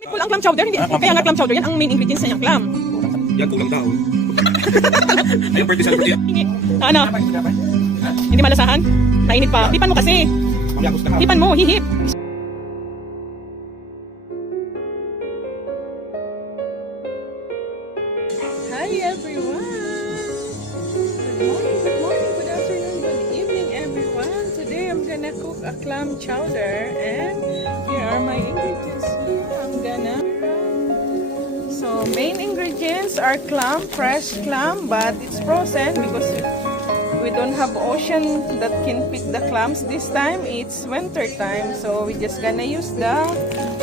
Ang clam chowder, hindi. Kaya nga clam chowder, yan ang main ingredients niya, clam. Yan, kulang daw. Ayun, birthday celebrity. Hindi. Ano? Hindi malasahan? Nainit pa. Hipan mo kasi. Hipan mo, hihip. Hi everyone! Good morning, good afternoon, good evening everyone. Today I'm gonna cook a clam chowder and here are my ingredients here. So main ingredients are clam, fresh clam, but it's frozen because we don't have ocean that can pick the clams this time. It's winter time, so we're just gonna use the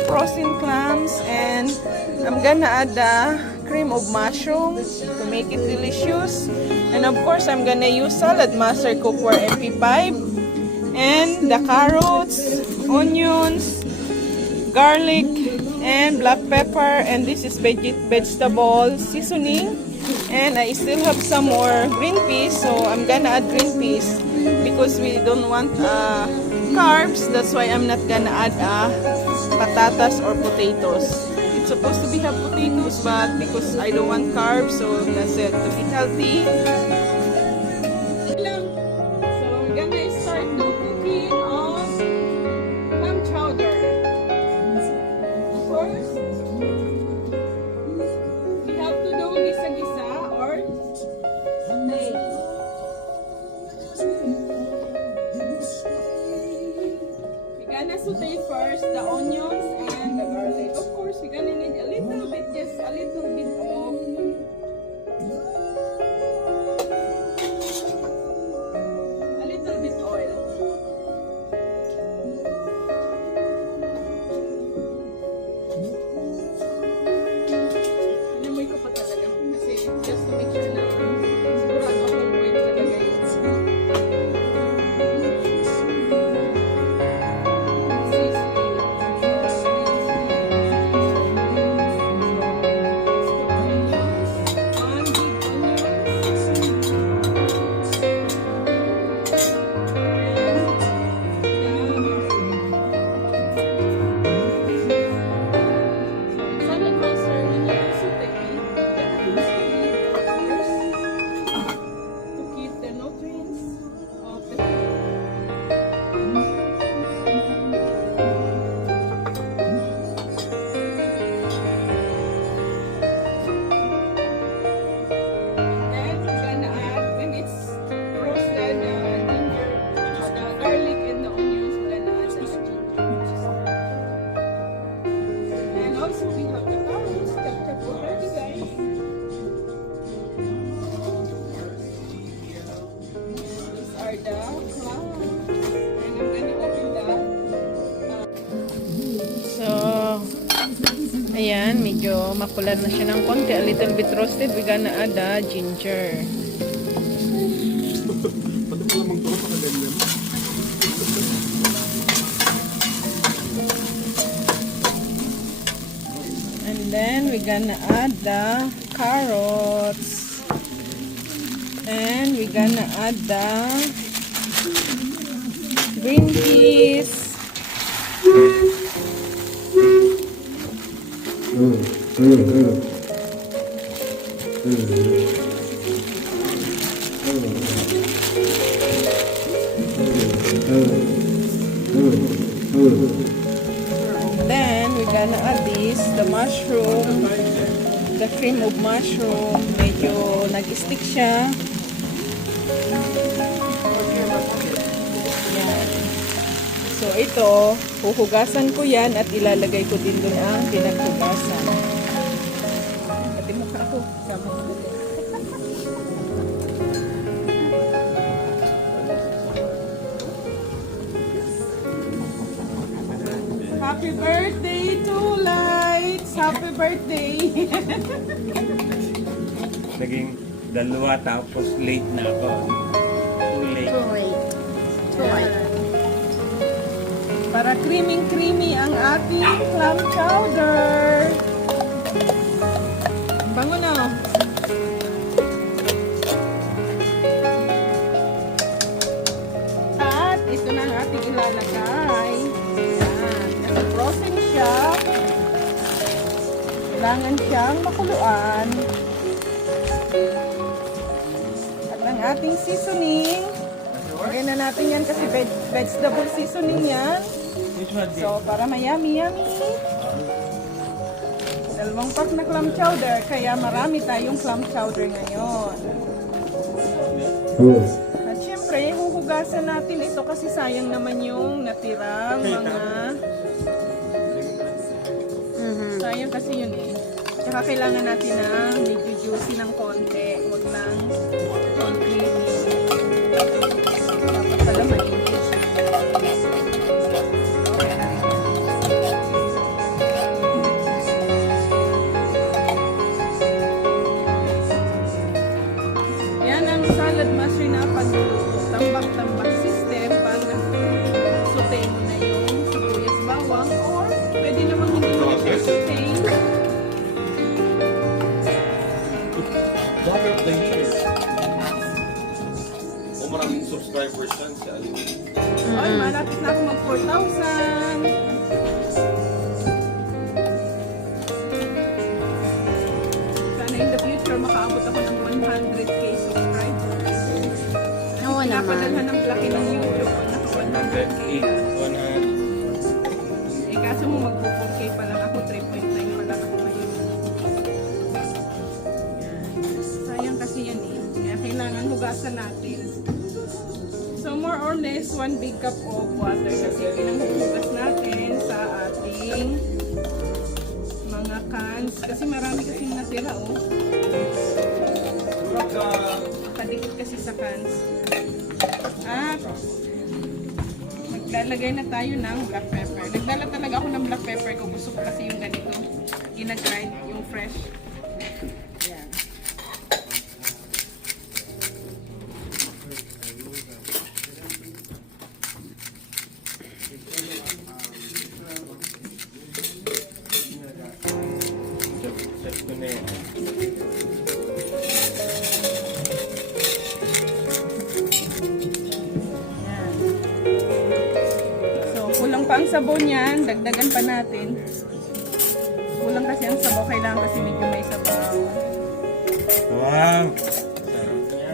frozen clams, and I'm gonna add the cream of mushroom to make it delicious. And of course, I'm gonna use salad master cookware MP5 and the carrots, onions, garlic, and black pepper, and this is vegetable seasoning. And I still have some more green peas, so I'm gonna add green peas because we don't want carbs. That's why I'm not gonna add patatas or potatoes. It's supposed to be have potatoes, but because I don't want carbs, so that's it, to be healthy. So I'm gonna start the cooking of clam chowder. First, we have to do gisa-gisa or saute. We're gonna saute first the onions and the garlic. Of course, we're gonna need a little bit, just a little bit of oil. Inamoy ko pa talaga kasi just to make sure na sigurado akong oil talaga yun. Ayan, medyo makulan na siya ng konti. A little bit roasted. We're gonna add the ginger. And then we're gonna add the carrots. And we're gonna add the green peas. Then we're gonna add this, the mushroom, the cream of mushroom. Medyo nag-stick siya. Yan. So ito, huhugasan ko yan at ilalagay ko din doon ang pinaghugasan. Pati mukha ako. Sama ko. Happy birthday to Lights! Happy birthday! Naging dalawa tapos late na ako. Too late. Too late. Para creamy ang ating clam chowder. Bango na. At ito na ang ating ilalagay. Yan. Nasa frozen siya. Kailangan siyang makuluan. At ang ating seasoning, lagay na natin yan kasi vegetable seasoning yan. Which one? So, para mayami yummy. Dalawang pack na clam chowder, kaya marami tayong clam chowder ngayon. At syempre, huhugasan natin ito kasi sayang naman yung natirang mga... Sayang kasi yun eh. Tsaka kailangan natin na medyo juicy ng konti. Huwag lang konti. Dapat pala mainit. Yan ang salad master na pagluluto. Tambak-tambak system pag saute mo na yung sibuyas bawang or pwede namang hindi mo na siya saute. Daughter of the year. O maraming subscribers yan si Aling. Ay, malapit na ako mag 4,000. Sana in the future makaabot ako ng 100k subscribers. Oo naman. Napadalhan ng laki ng YouTube pag naka 100k ka. 100. Eh kaso mo mag 4k pa lang ako, 3.9 pa lang ako ngayon. Sayang kasi yan eh. Kaya kailangan hugasan natin. So more or less 1 big cup of water kasi pinanghugas natin sa ating mga cans. Kasi marami kasing natira oh. Kadikit kasi sa cans. At maglalagay na tayo ng black pepper. Nagdala talaga ako ng black pepper ko. Gusto ko kasi yung ganito. Ginagrind, yung fresh. Yan. Set ko na yan. Yan. So, kulang pa ang sabaw niyan. Dagdagan pa natin. Kulang kasi ang sabaw. Kailangan kasi medyo may sabaw. Wow!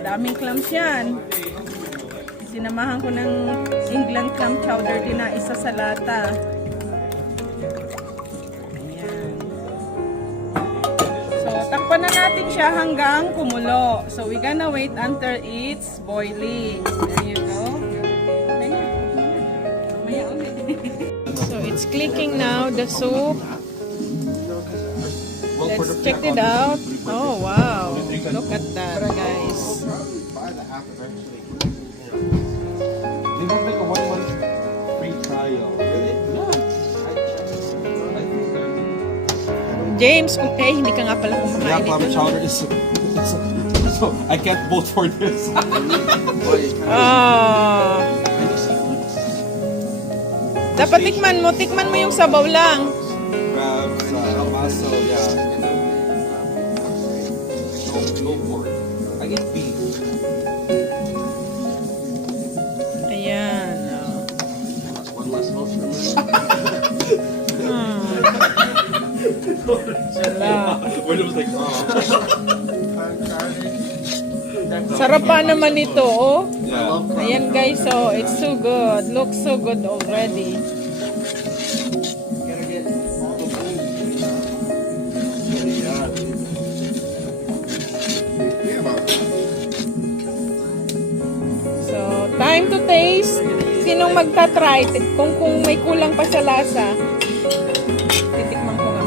Daming clams yan. Sinamahan ko ng England clam chowder din na isa sa lata. Ayan. So, takpan na natin siya hanggang kumulo. So, we gonna wait until it's boiling. There you go. Ayan. Mamaya ulit. So, it's clicking now, the soup. Let's check it out. Oh, wow. Look at that, guys. They don't make a 1 month free trial. Really? Yeah. I think James, kung hindi ka nga pala yeah, kumakain clam ito. chowder is so I can't vote for this. Ah. Dapat tikman mo yung sabaw lang. Crabs, mussel, yeah. No pork. I get beef. Ayan. Oh. One less vote for me. Wala. When it was like, oh. Sarap pa naman ito, oh. Yeah. Ayan guys, so it's so good. Looks so good already. So, time to taste. Sinong magta-try? Kung may kulang pa sa lasa. Titikman ko nga.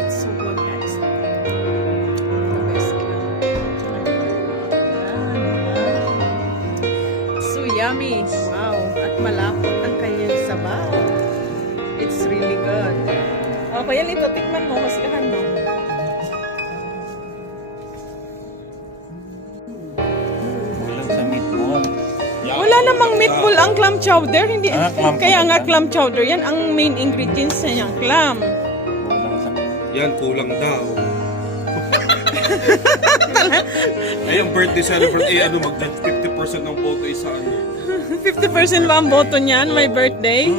It's so good, guys. The best na. So yummy. Wow. At malapot ang kanyang sabaw. It's really good. O, kaya Lito, tikman mo. Masikahan mo. Walang sa meatball. Wala namang meatball ang clam chowder. Hindi, clam kaya nga chowder. clam chowder. Yan ang main ingredients na niyang clam. Walang sa... Yan, kulang daw. Ay, ang birthday celebrant, ano, magdad 50% ng boto ay sa ano. 50% ba ang boto niyan? My birthday?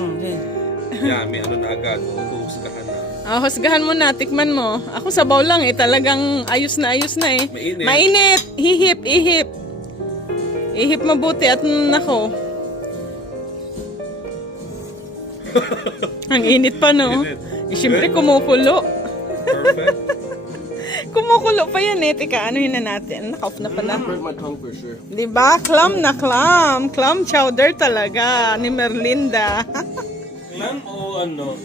Yeah, may ano na agad. Huhusgahan na. Husgahan mo na, tikman mo. Ako sabaw lang eh, talagang ayos na eh. Mainit. Mainit! Ihip, ihip. Ihip mabuti at nako. Ang init pa no? Init. Eh, syempre kumukulo. Perfect. Kumukulo pa yan eh. Teka, anuhin na natin. Naka-off na pala. Hurt my tongue for sure. Diba? Clam na clam. Clam chowder talaga ni Merlinda. Clam o ano?